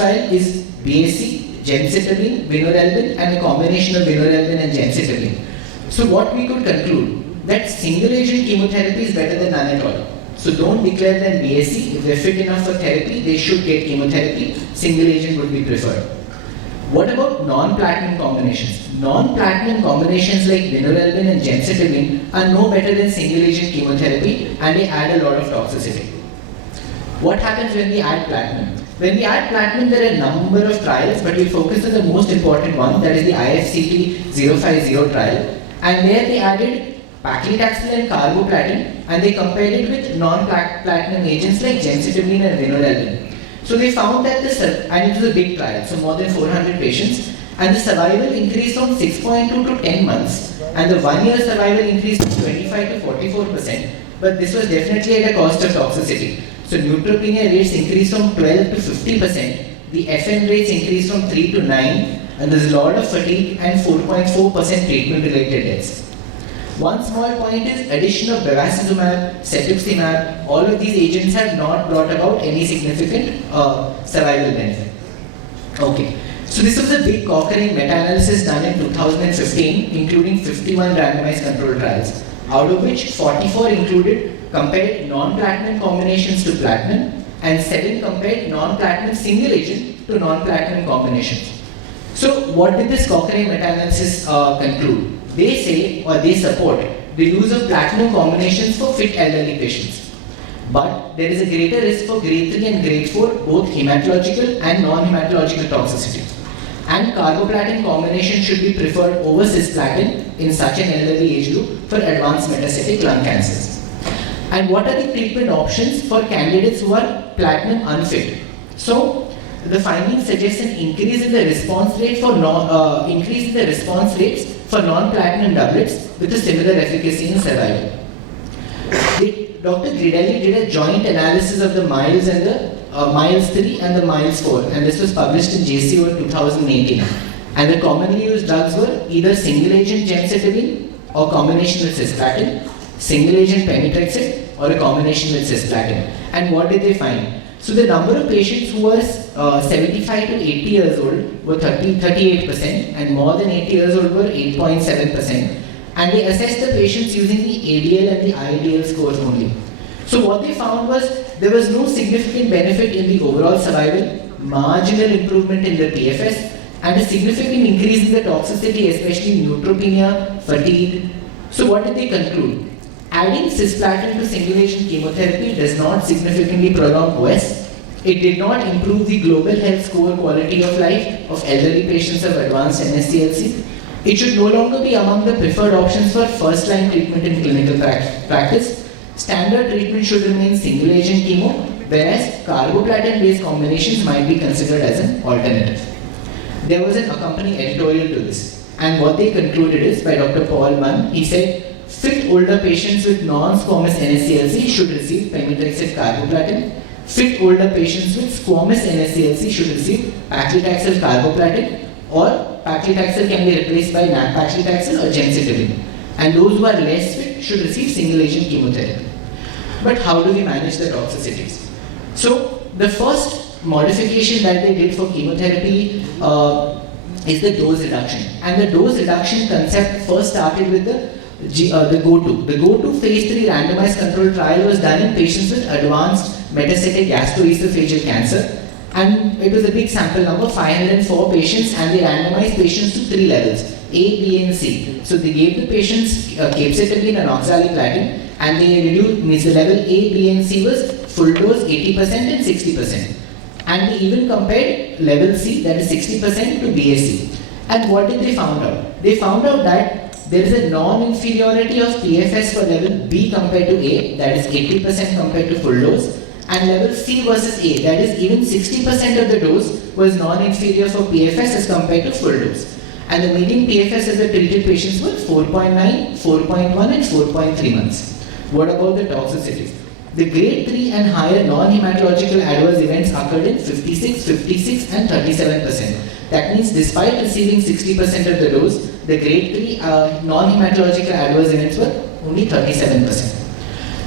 trial is BAC, gemcitabine, vinorelbine, and a combination of vinorelbine and gemcitabine. So what we could conclude, that single agent chemotherapy is better than none at all. So don't declare them BAC. If they're fit enough for therapy, they should get chemotherapy. Single agent would be preferred. What about non-platinum combinations? Non-platinum combinations like vinorelbine and gemcitabine are no better than single agent chemotherapy, and they add a lot of toxicity. What happens when we add platinum? When we add platinum, there are a number of trials, but we focus on the most important one, that is the IFCT 050 trial. And there they added paclitaxel and carboplatin, and they compared it with non-platinum agents like gemcitabine and vinorelbine. So they found that and it was a big trial, so more than 400 patients, and the survival increased from 6.2 to 10 months, and the 1-year survival increased from 25 to 44%, but this was definitely at a cost of toxicity. So neutropenia rates increased from 12 to 50%, the FN rates increased from 3 to 9, and there's a lot of fatigue and 4.4% treatment-related deaths. One small point is addition of bevacizumab, cetuximab, all of these agents have not brought about any significant survival benefit. Okay, so this was a big Cochrane meta-analysis done in 2015, including 51 randomized controlled trials, out of which 44 compared non-platinum combinations to platinum, and 7 compared non-platinum single agent to non-platinum combinations. So what did this Cochrane meta-analysis conclude? They say, or they support, the use of platinum combinations for fit elderly patients. But there is a greater risk for grade 3 and grade 4, both hematological and non-hematological toxicity. And carboplatin combination should be preferred over cisplatin in such an elderly age group for advanced metastatic lung cancers. And what are the treatment options for candidates who are platinum unfit? So, the findings suggest an increase in the response rate for non-platinum doublets with a similar efficacy in survival. Dr. Gridelli did a joint analysis of the MILES and the MILES 3 and the MILES 4, and this was published in JCO in 2018. And the commonly used drugs were either single agent gemcitabine or combination with cisplatin, single agent pemetrexed or a combination with cisplatin. And what did they find? So the number of patients who were 75 to 80 years old were 38%, and more than 80 years old were 8.7%. And they assessed the patients using the ADL and the IADL scores only. So what they found was there was no significant benefit in the overall survival, marginal improvement in the PFS, and a significant increase in the toxicity, especially neutropenia, fatigue. So what did they conclude? Adding cisplatin to single-agent chemotherapy does not significantly prolong OS. It did not improve the global health score quality of life of elderly patients of advanced NSCLC. It should no longer be among the preferred options for first-line treatment in clinical practice. Standard treatment should remain single-agent chemo, whereas carboplatin-based combinations might be considered as an alternative. There was an accompanying editorial to this, and what they concluded is, by Dr. Paul Munn, he said, fit older patients with non-squamous NSCLC should receive pemetrexed carboplatin. Fit older patients with squamous NSCLC should receive paclitaxel carboplatin, or paclitaxel can be replaced by nab-paclitaxel or gemcitabine. And those who are less fit should receive single-agent chemotherapy. But how do we manage the toxicities? So the first modification that they did for chemotherapy is the dose reduction. And the dose reduction concept first started with the GO2. The GO2 phase 3 randomized controlled trial was done in patients with advanced metastatic gastroesophageal cancer, and it was a big sample number, 504 patients, and they randomized patients to 3 levels, A, B and C. So they gave the patients capecitabine and oxaliplatin, and they reduced, the level A, B and C was full dose 80% and 60%. And they even compared level C, that is 60%, to BAC. And what did they found out? They found out that there is a non-inferiority of PFS for level B compared to A, that is 80% compared to full dose, and level C versus A, that is even 60% of the dose was non-inferior for PFS as compared to full dose. And the median PFS of the treated patients was 4.9, 4.1 and 4.3 months. What about the toxicities? The grade 3 and higher non-hematological adverse events occurred in 56, 56 and 37%. That means despite receiving 60% of the dose, the grade 3 non-hematological adverse events were only 37%.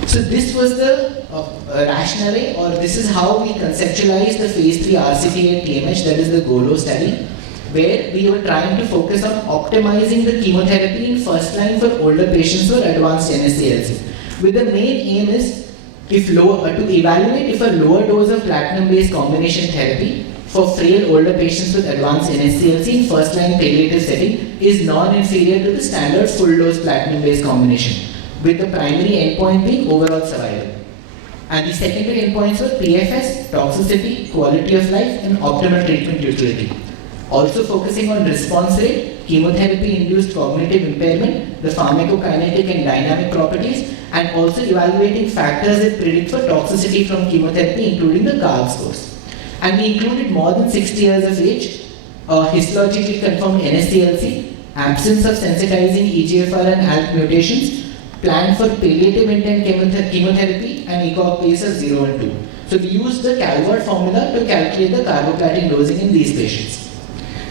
So this was the rationale, or this is how we conceptualize the phase 3 RCT TMH, that is the GOLO study, where we were trying to focus on optimizing the chemotherapy in first line for older patients who are advanced NSCLC. With the main aim is to evaluate if a lower dose of platinum-based combination therapy for frail older patients with advanced NSCLC in first line palliative setting is non-inferior to the standard full dose platinum-based combination, with the primary endpoint being overall survival. And the secondary endpoints were PFS, toxicity, quality of life, and optimal treatment utility. Also focusing on response rate, chemotherapy-induced cognitive impairment, the pharmacokinetic and dynamic properties, and also evaluating factors that predict for toxicity from chemotherapy, including the CARB scores. And we included more than 60 years of age, histologically confirmed NSCLC, absence of sensitizing EGFR and ALK mutations, planned for palliative intent chemotherapy, and ECOG pace of 0 and 2. So we used the Calvert formula to calculate the carboplatin dosing in these patients.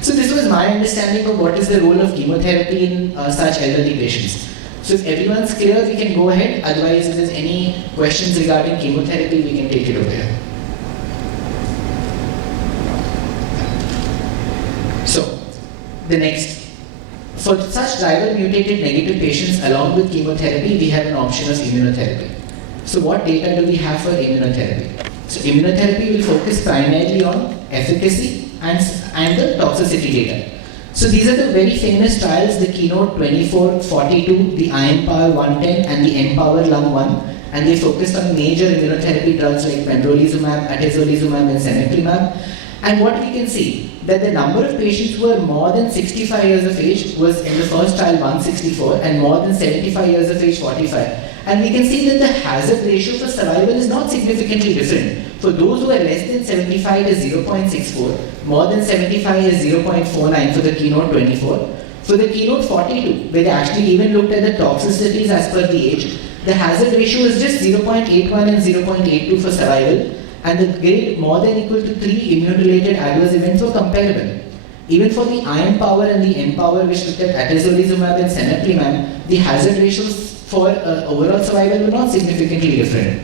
So this was my understanding of what is the role of chemotherapy in such elderly patients. So if everyone's clear, we can go ahead. Otherwise, if there's any questions regarding chemotherapy, we can take it over here. So, the next. For such driver mutated negative patients along with chemotherapy, we have an option of immunotherapy. So what data do we have for immunotherapy? So immunotherapy will focus primarily on efficacy and the toxicity data. So these are the very famous trials, the Keynote 2442, the IMpower 110 and the Empower Lung 1, and they focused on major immunotherapy drugs like pembrolizumab, atezolizumab and cemiplimab. And what we can see, that the number of patients who are more than 65 years of age was in the first trial 164 and more than 75 years of age 45. And we can see that the hazard ratio for survival is not significantly different. For those who are less than 75 is 0.64, more than 75 is 0.49 for the Keynote 24. For the Keynote 42, where they actually even looked at the toxicities as per the age, the hazard ratio is just 0.81 and 0.82 for survival, and the grade more than equal to 3 immune-related adverse events were comparable. Even for the IMpower and the Empower, which looked at atezolizumab and cemiplimab, the hazard ratios for overall survival were not significantly different.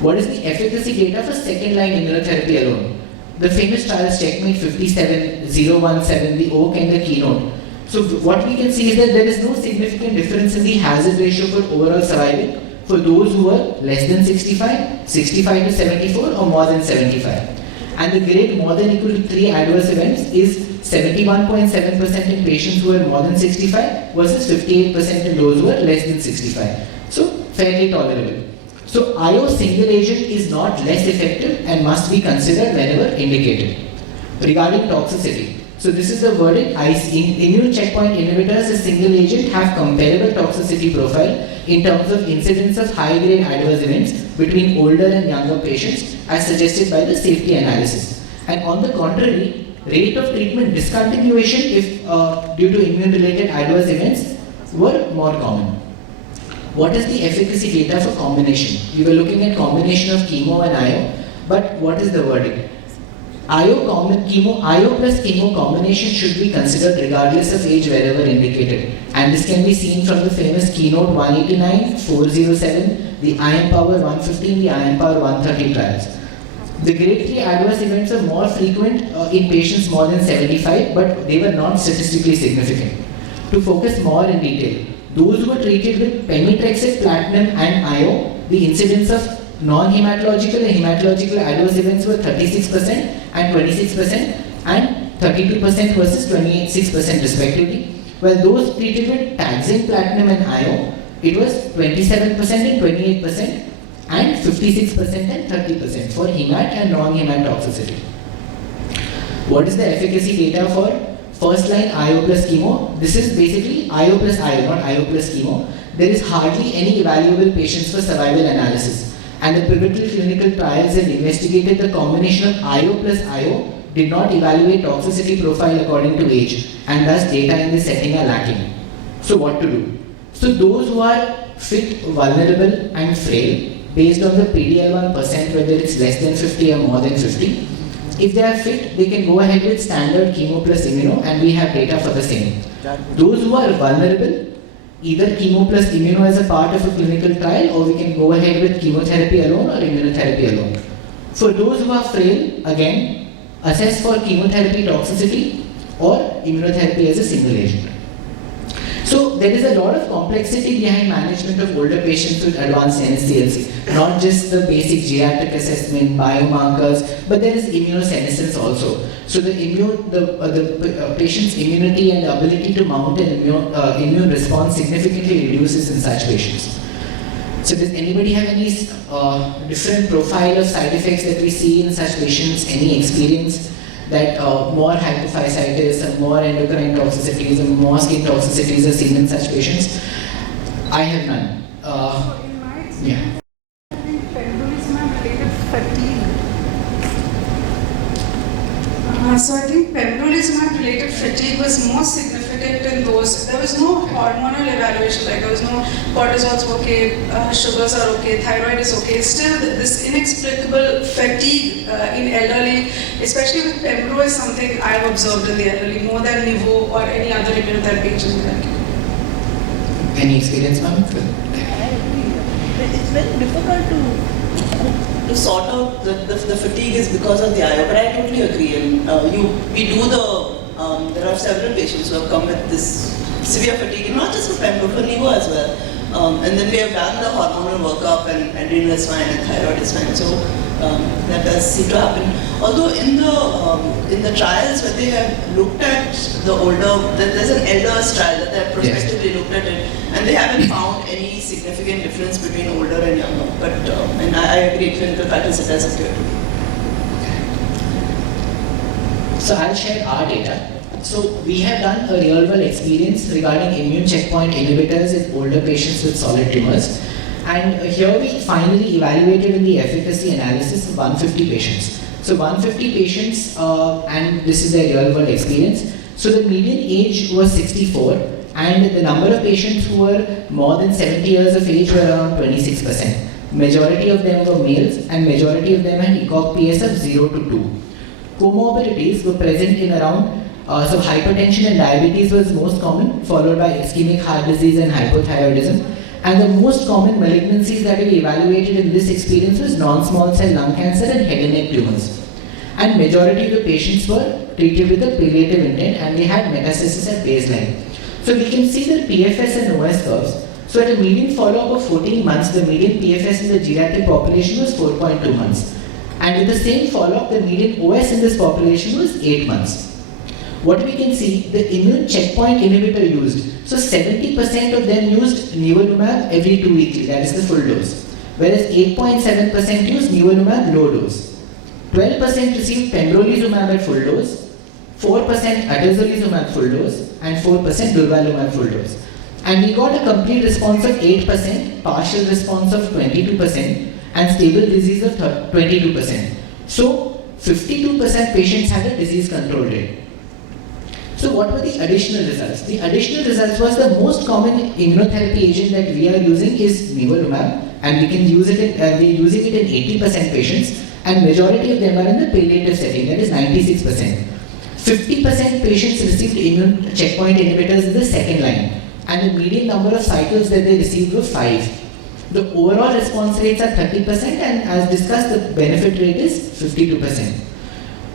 What is the efficacy data for second-line immunotherapy alone? The famous trials Checkmate 57, 017, the OAK and the Keynote. So what we can see is that there is no significant difference in the hazard ratio for overall survival for those who are less than 65, 65 to 74 or more than 75. And the grade more than equal to 3 adverse events is 71.7% in patients who are more than 65 versus 58% in those who are less than 65. So fairly tolerable. So IO single agent is not less effective and must be considered whenever indicated. Regarding toxicity, so this is the verdict. Immune checkpoint inhibitors as single agent have comparable toxicity profile in terms of incidence of high-grade adverse events between older and younger patients as suggested by the safety analysis. And on the contrary, rate of treatment discontinuation if due to immune-related adverse events were more common. What is the efficacy data for combination? We were looking at combination of chemo and IO, but what is the verdict? IO plus chemo combination should be considered regardless of age wherever indicated. And this can be seen from the famous Keynote 189, 407, the IMpower 115, the IMpower 130 trials. The grade 3 adverse events are more frequent in patients more than 75, but they were not statistically significant. To focus more in detail, those who were treated with pemetrexed, platinum and IO, the incidence of non-hematological and hematological adverse events were 36% and 26% and 32% versus 26% respectively. While those treated with taxane, platinum and IO, it was 27% and 28% and 56% and 30% for hemat and non-hemat toxicity. What is the efficacy data for first line IO plus chemo? This is basically IO plus IO, not IO plus chemo. There is hardly any evaluable patients for survival analysis. And the pivotal clinical trials that investigated the combination of IO plus IO did not evaluate toxicity profile according to age, and thus data in this setting are lacking. So what to do? So those who are fit, vulnerable and frail, based on the PDL1%, whether it's less than 50 or more than 50, if they are fit, they can go ahead with standard chemo plus immuno, and we have data for the same. Those who are vulnerable, either chemo plus immuno as a part of a clinical trial, or we can go ahead with chemotherapy alone or immunotherapy alone. For those who are frail, again, assess for chemotherapy toxicity or immunotherapy as a single agent. So there is a lot of complexity behind management of older patients with advanced NSCLC. Not just the basic geriatric assessment, biomarkers, but there is immunosenescence also. So the patient's immunity and ability to mount an immune response significantly reduces in such patients. So does anybody have any different profile of side effects that we see in such patients? Any experience that more hypophysitis and more endocrine toxicities and more skin toxicities are seen in such patients? I have none. So in my experience, I think pembrolizumab-related fatigue. So I think pembrolizumab-related fatigue was more significant in those. There was no hormonal evaluation, like there was no cortisol's okay, sugars are okay, thyroid is okay. Still, this inexplicable fatigue in elderly, especially with pembro, is something I've observed in the elderly more than nivo or any other immunotherapy agent that can. Any experience, ma'am? I agree. It's very difficult to sort out the fatigue is because of the IO, but I totally agree. And there are several patients who have come with this severe fatigue, not just for pembro, for nivo as well. And then we have done the hormonal workup, and adrenal is fine and thyroid is fine. So that does seem to happen. Although in the trials where they have looked at the older, there's an elders trial that they have prospectively looked at it, and they haven't found any significant difference between older and younger. But and I agree, clinical practice it does appear to be. So I'll share our data. So we have done a real-world experience regarding immune checkpoint inhibitors in older patients with solid tumors. And here we finally evaluated in the efficacy analysis of 150 patients. So 150 patients, and this is a real-world experience. So the median age was 64, and the number of patients who were more than 70 years of age were around 26%. Majority of them were males, and majority of them had ECOG PS of 0 to 2. Comorbidities were present in around, so hypertension and diabetes was most common, followed by ischemic heart disease and hypothyroidism. And the most common malignancies that we evaluated in this experience was non-small cell lung cancer and head and neck tumors. And majority of the patients were treated with a palliative intent, and they had metastasis at baseline. So we can see the PFS and OS curves. So at a median follow-up of 14 months, the median PFS in the geriatric population was 4.2 months. And with the same follow-up, the median OS in this population was 8 months. What we can see, the immune checkpoint inhibitor used. So 70% of them used nivolumab every 2 weekly, that is the full dose. Whereas 8.7% used nivolumab low dose. 12% received pembrolizumab at full dose. 4% atezolizumab full dose. And 4% durvalumab full dose. And we got a complete response of 8%, partial response of 22%, and stable disease of 22%. So 52% patients had a disease control rate. So what were the additional results? The additional results was the most common immunotherapy agent that we are using is nivolumab, and we can use it we're using it in 80% patients, and majority of them are in the palliative setting, that is 96%. 50% patients received immune checkpoint inhibitors in the second line, and the median number of cycles that they received were 5. The overall response rates are 30%, and as discussed, the benefit rate is 52%.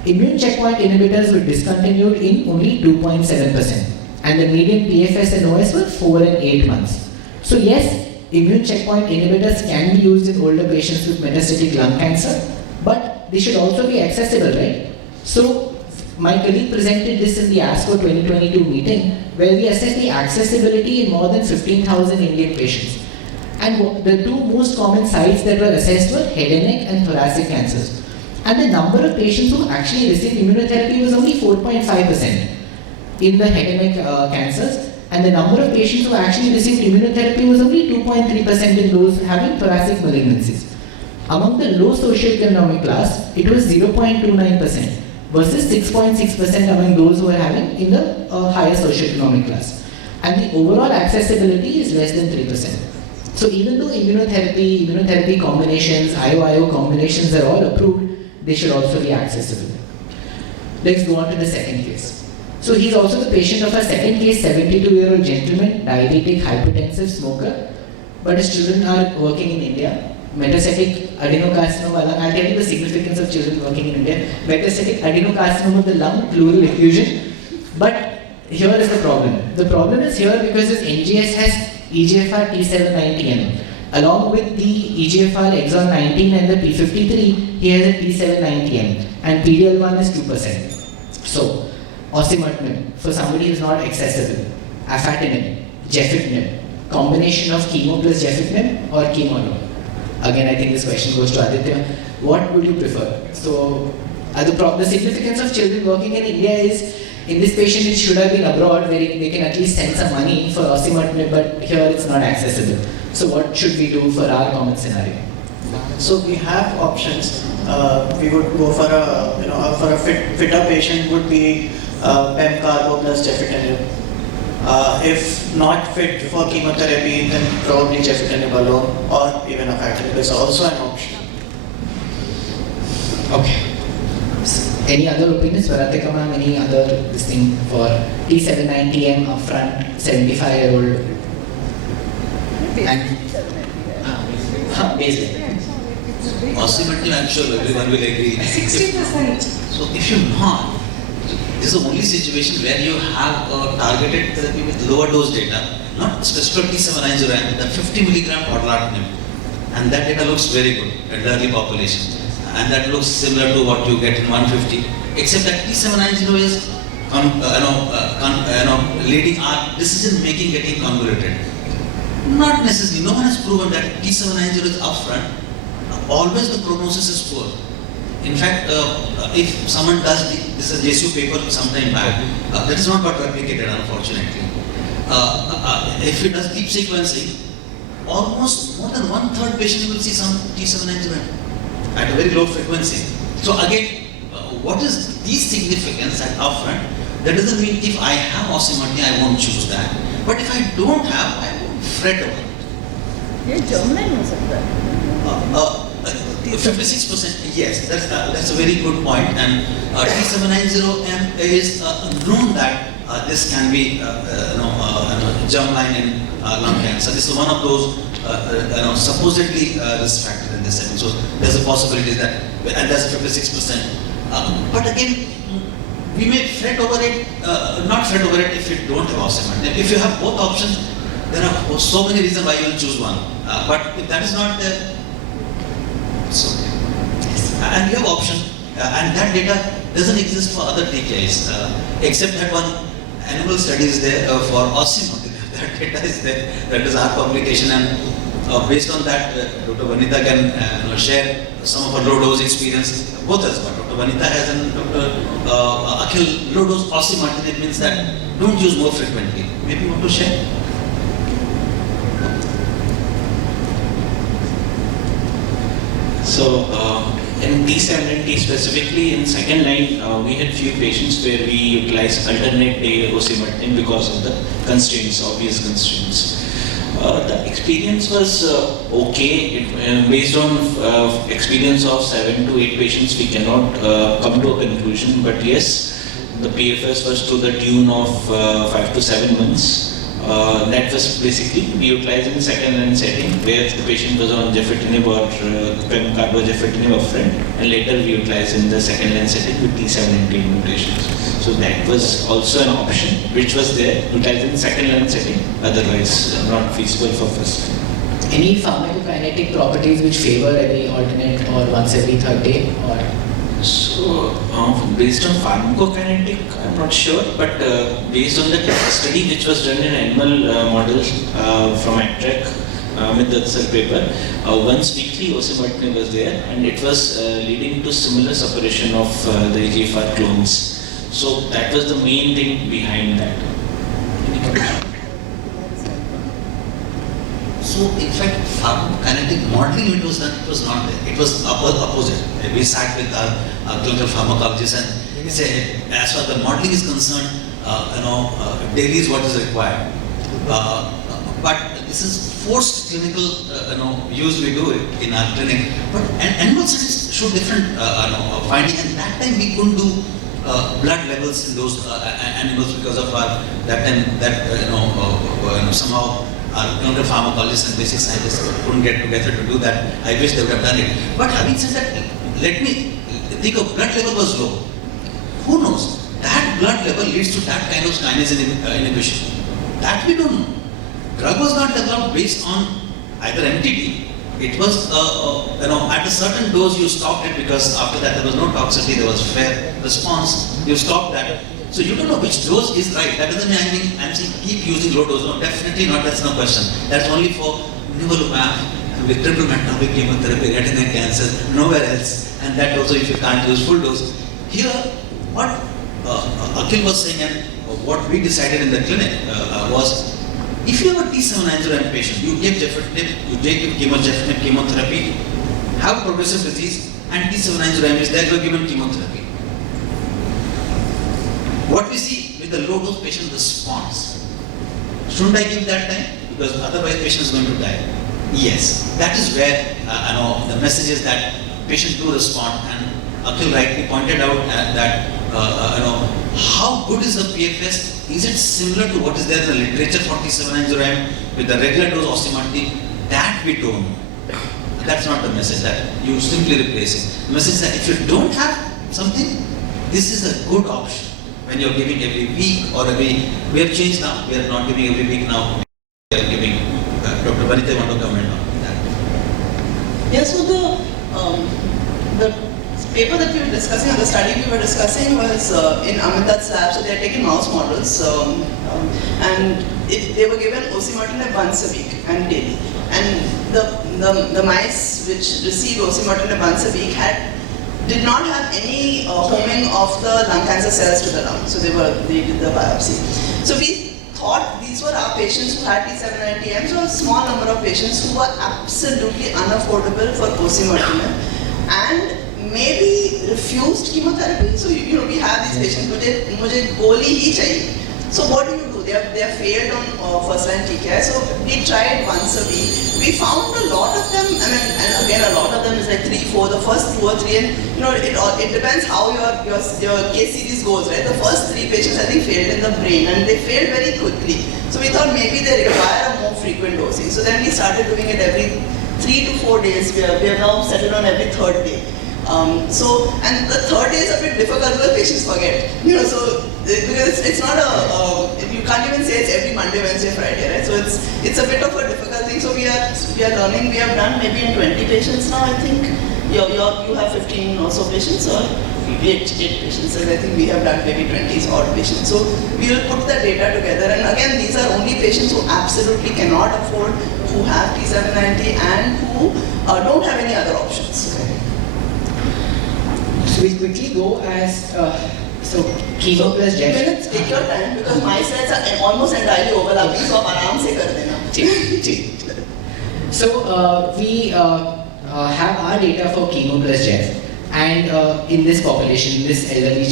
Immune checkpoint inhibitors were discontinued in only 2.7%, and the median PFS and OS were 4 and 8 months. So yes, immune checkpoint inhibitors can be used in older patients with metastatic lung cancer, but they should also be accessible, right? So my colleague presented this in the ASCO 2022 meeting, where we assessed the accessibility in more than 15,000 Indian patients. And the two most common sites that were assessed were head and neck and thoracic cancers. And the number of patients who actually received immunotherapy was only 4.5% in the head and neck cancers, and the number of patients who actually received immunotherapy was only 2.3% in those having thoracic malignancies. Among the low socioeconomic class, it was 0.29% versus 6.6% among those who were having in the higher socioeconomic class. And the overall accessibility is less than 3%. So even though immunotherapy combinations, IO combinations are all approved, they should also be accessible. Let's go on to the second case. So he's also the patient of a second case, 72-year-old gentleman, diabetic, hypertensive, smoker, but his children are working in India. Metastatic adenocarcinoma lung. I'll tell you the significance of children working in India. Metastatic adenocarcinoma of the lung, pleural effusion. But here is the problem. The problem is here because this NGS has EGFR T790M. Along with the EGFR exon 19 and the P53, he has a T790M. And PD-L1 is 2%. So, osimertinib for somebody who is not accessible. Afatinib, gefitinib. Combination of chemo plus gefitinib or chemo alone. Again, I think this question goes to Aditya. What would you prefer? So, the significance of children working in India is, in this patient it should have been abroad where they can at least send some money for osimertinib, but here it's not accessible. So what should we do for our common scenario? So we have options. We would go for a fitter patient would be PEM carbo plus gefitinib. If not fit for chemotherapy, then probably gefitinib alone or even afatinib is also an option. Okay. Any other opinions? Varatika ma'am, any other this thing for T790M upfront, 75-year-old? And basically. Osimertinib, I'm sure everyone will agree. 60%. So if you're not, this is the only situation where you have a targeted therapy with lower dose data, not specific T790M, the 50 milligram odlatinib, and that data looks very good in the early population, and that looks similar to what you get in 150, except that T790 is leading our decision making getting convoluted. Not necessarily. No one has proven that T790 is upfront. Always the prognosis is poor. In fact, if someone does this is a JSU paper sometime back, that is not got replicated, unfortunately. If it does deep sequencing, almost more than 1/3 patient will see some T790 at a very low frequency. So again, what is the significance at upfront? That doesn't mean if I have osimertinib, I won't choose that. But if I don't have, I won't fret about it. ये germline हो सकता है. 56%, yes, that's a very good point. And T790M is known that this can be germline in lung cancer. This is one of those supposedly risk factors in this setting. So there's a possibility that, and there's a 56%. But again, we may fret over it, not fret over it if you don't have osimertinib. If you have both options, there are so many reasons why you will choose one. But if that is not there, so, and you have option, and that data doesn't exist for other TKIs, except that one animal study is there for osimertinib. That data is there. That is our publication, and based on that, Dr. Vanita can share some of her low dose experience. Both has got. Dr. Vanita has and Dr. Akhil low dose osimertinib means that don't use more frequently. Maybe you want to share? So in T790 specifically in second line, we had few patients where we utilized alternate day osimertinib because of the constraints, obvious constraints. The experience was okay. Based on experience of 7 to 8 patients, we cannot come to a conclusion. But yes, the PFS was to the tune of 5 to 7 months. That was basically we utilized in the second line setting where the patient was on gefitinib or PEM carbo gefitinib upfront, and later we utilized in the second line setting with T790 mutations. So that was also an option which was there, utilized in the second line setting, otherwise not feasible for first line. Any pharmacokinetic properties which favor any alternate or once every third day? Or so based on pharmacokinetic, I'm not sure, but based on the study which was done in animal models from ACTRAC with the cell paper, once weekly osimertinib was there, and it was leading to similar suppression of the EGFR clones. So that was the main thing behind that. So in fact, pharmacokinetic modeling it was done, it was not there. It was opposite. We sat with our clinical pharmacologists and said, as far as the modeling is concerned, daily is what is required. But this is forced clinical use we do it in our clinic. But animal studies show different finding, and that time we couldn't do blood levels in those animals because of our somehow our clinical pharmacologists and basic scientists couldn't get together to do that. I wish they would have done it. But having said that, let me think of blood level was low. Who knows? That blood level leads to that kind of kinase inhibition. That we don't know. Drug was not developed based on either MTD. It was, at a certain dose you stopped it because after that there was no toxicity, there was fair response. You stopped that. So you don't know which dose is right. That doesn't mean I'm saying keep using low dose. No, definitely not. That's no question. That's only for nivolumab with triple metabolic chemotherapy, retinal cancer, nowhere else. And that also if you can't use full dose. Here, what Akhil was saying and what we decided in the clinic was, if you have a T790M patient, you give gefitinib, you give gefitinib chemotherapy, have progressive disease, and T790M is there, you are given chemotherapy. What we see with the low dose patient response. Shouldn't I give that time? Because otherwise patient is going to die. Yes, that is where the message is that patient do respond, and Akhil rightly pointed out that how good is the PFS? Is it similar to what is there in the literature for T790M with the regular dose osimertinib? That we don't know. That's not the message that you simply replace it. The message is that if you don't have something, this is a good option. When you're giving every week or every, we have changed now, we are not giving every week now, we are giving, Dr. Vanitha want to comment on that. Yeah, so the paper that we were discussing, or the study we were discussing was in Amitabh's lab, so they had taken mouse models and they were given osimertinib once a week and daily. And the mice which received osimertinib once a week did not have any homing of the lung cancer cells to the lung, so they did the biopsy. So we thought these were our patients who had T790M, so a small number of patients who were absolutely unaffordable for osimertinib and maybe refused chemotherapy. So we have these patients, mujhe goli hi chahiye. So what do? They have failed on first line TKI. So we tried once a week. We found a lot of them, and again a lot of them is like 3, 4, the first 2 or 3, and it depends how your case series goes, right? The first 3 patients I think failed in the brain, and they failed very quickly. So we thought maybe they require a more frequent dosing. So then we started doing it every 3 to 4 days. We have now settled on every 3rd day. And the 3rd day is a bit difficult because patients forget. Because it's not you can't even say it's every Monday, Wednesday, Friday, right? So it's a bit of a difficult thing. So we are learning. We have done maybe in 20 patients now. I think you have 15 or so patients, or 8 patients. And I think we have done maybe 20 odd patients. So we will put the data together. And again, these are only patients who absolutely cannot afford, who have T790 and who don't have any other options. So we'll quickly go as chemo plus Jeff. Minutes, take your time because my slides are almost entirely overlapping, so आप आराम से कर देना. So we have our data for chemo plus Jeff, and in this population, this elderly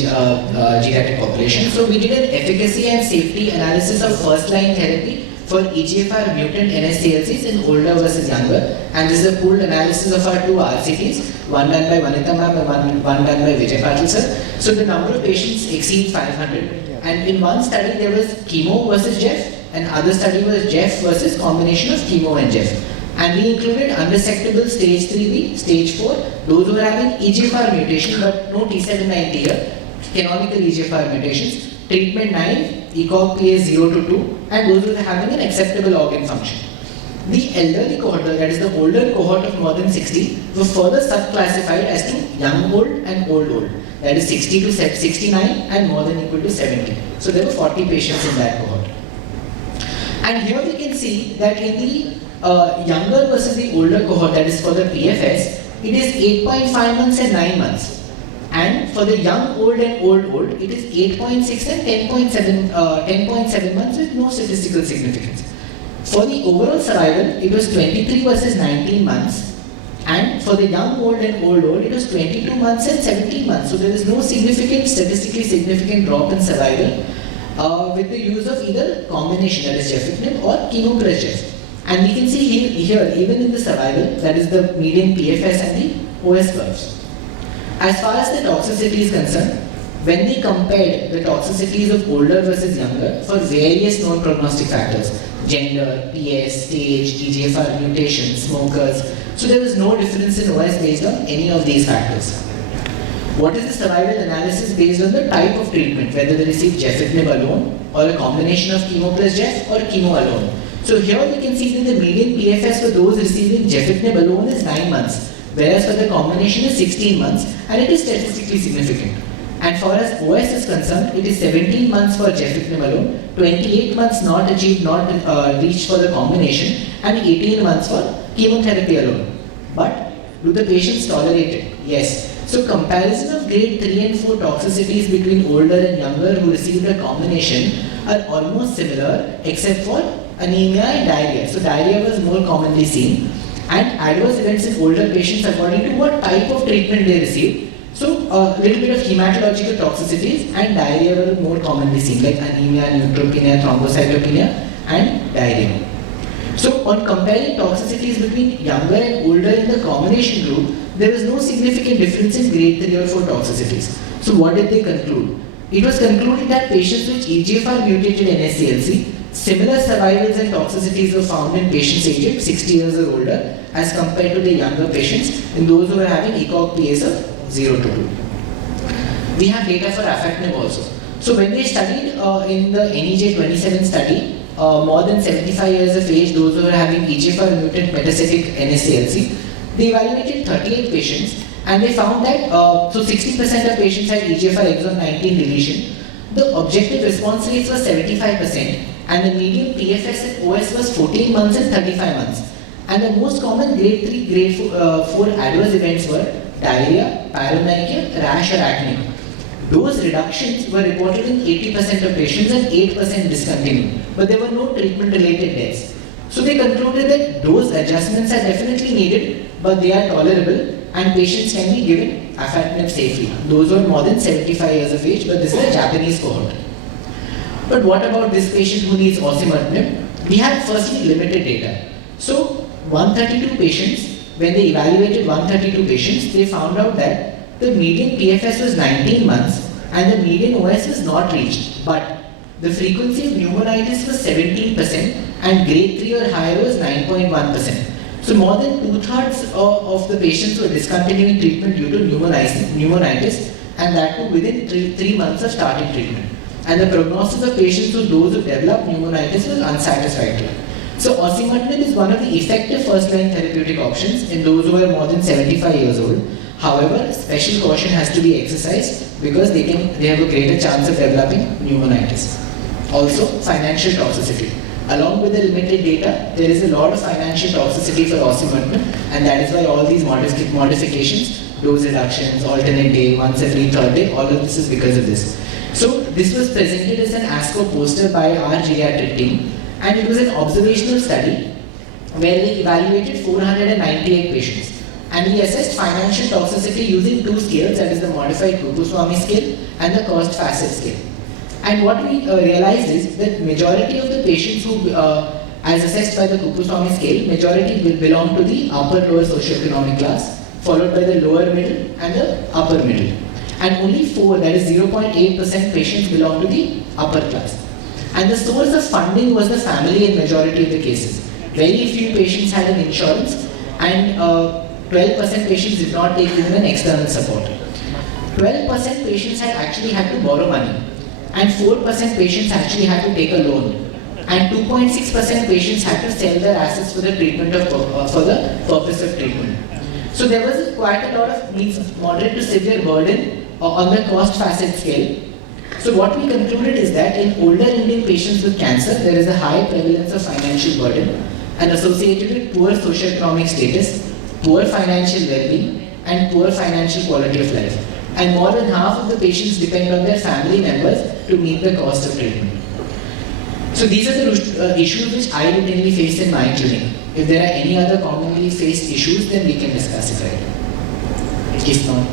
geriatric population. So we did an efficacy and safety analysis of first line therapy for EGFR mutant NSCLCs in older versus younger, and this is a pooled analysis of our 2 RCTs, one done by Vanitha ma'am and one done by Vijay Patil sir. So the number of patients exceeds 500, and in one study there was chemo versus Jeff, and other study was Jeff versus combination of chemo and Jeff. And we included unresectable stage 3B, stage 4, those who were having EGFR mutation but no T790 here, canonical EGFR mutations, treatment naive, ECOG PA 0 to 2, and those who are having an acceptable organ function. The elderly cohort, that is the older cohort of more than 60, were further subclassified as to young old and old old. That is 60 to 69 and more than equal to 70. So there were 40 patients in that cohort. And here we can see that in the younger versus the older cohort, that is for the PFS, it is 8.5 months and 9 months. And for the young old and old old, it is 8.6 and 10.7 months with no statistical significance. For the overall survival, it was 23 versus 19 months. And for the young old and old old, it was 22 months and 17 months. So there is no significant, statistically significant drop in survival with the use of either combination, that is gefitinib or chemo plus Jeff. And we can see here, even in the survival, that is the median PFS and the OS curves. As far as the toxicity is concerned, when they compared the toxicities of older versus younger for various known prognostic factors, gender, PS, stage, EGFR mutation, smokers, so there was no difference in OS based on any of these factors. What is the survival analysis based on the type of treatment, whether they receive gefitinib alone or a combination of chemo plus gef or chemo alone. So here we can see that the median PFS for those receiving gefitinib alone is 9 months, whereas for the combination is 16 months, and it is statistically significant. And for as OS is concerned, it is 17 months for gefitinib alone, 28 months not achieved, not reached for the combination, and 18 months for chemotherapy alone. But do the patients tolerate it? Yes. So comparison of grade 3 and 4 toxicities between older and younger who received a combination are almost similar except for anemia and diarrhea. So diarrhea was more commonly seen, and adverse events in older patients according to what type of treatment they received. So a little bit of hematological toxicities and diarrhea were more commonly seen, like anemia, neutropenia, thrombocytopenia and diarrhea. So on comparing toxicities between younger and older in the combination group, there was no significant difference in grade 3 or 4 toxicities. So what did they conclude? It was concluded that patients with EGFR mutated NSCLC, similar survivals and toxicities were found in patients aged 60 years or older as compared to the younger patients in those who were having ECOG PS of 0 to 2. We have data for afatinib also. So when they studied in the NEJ 27 study, more than 75 years of age, those who were having EGFR mutant metastatic NSCLC, they evaluated 38 patients and they found that so 60% of patients had EGFR exon 19 deletion. The objective response rates was 75% and the median PFS and OS was 14 months and 35 months. And the most common grade 3, grade 4 adverse events were diarrhea, paronychia, rash or acne. Those reductions were reported in 80% of patients and 8% discontinued, but there were no treatment-related deaths. So they concluded that dose adjustments are definitely needed, but they are tolerable and patients can be given afatinib safely. Those who are more than 75 years of age, but this is a Japanese cohort. But what about this patient who needs osimertinib? We had firstly limited data. So 132 patients, when they evaluated 132 patients, they found out that the median PFS was 19 months and the median OS was not reached, but the frequency of pneumonitis was 17% and grade 3 or higher was 9.1%. So more than 2/3 of the patients were discontinuing treatment due to pneumonitis, and that too within 3 months of starting treatment. And the prognosis of patients those who developed pneumonitis was unsatisfactory. So osimertinib is one of the effective first-line therapeutic options in those who are more than 75 years old. However, special caution has to be exercised because they have a greater chance of developing pneumonitis. Also, financial toxicity. Along with the limited data, there is a lot of financial toxicity for osimertinib, and that is why all these modifications, dose reductions, alternate day, once every third day, all of this is because of this. So this was presented as an ASCO poster by our geriatric team, and it was an observational study where they evaluated 498 patients. And we assessed financial toxicity using 2 scales, that is the modified Kupuswamy scale and the cost facet scale. And what we realized is that majority of the patients who, as assessed by the Kupuswamy scale, majority will belong to the upper-lower socioeconomic class, followed by the lower middle and the upper middle. And only 4, that is 0.8% patients belong to the upper class. And the source of funding was the family in majority of the cases. Very few patients had an insurance, and 12% patients did not take even an external support. 12% patients actually had to borrow money, and 4% patients actually had to take a loan, and 2.6% patients had to sell their assets for the treatment for the purpose of treatment. So there was quite a lot of moderate to severe burden on the cost facet scale. So what we concluded is that in older Indian patients with cancer, there is a high prevalence of financial burden and associated with poor socioeconomic status, poor financial well-being, and poor financial quality of life. And more than half of the patients depend on their family members to meet the cost of treatment. So these are the issues which I routinely face in my clinic. If there are any other commonly faced issues, then we can discuss it right. If not,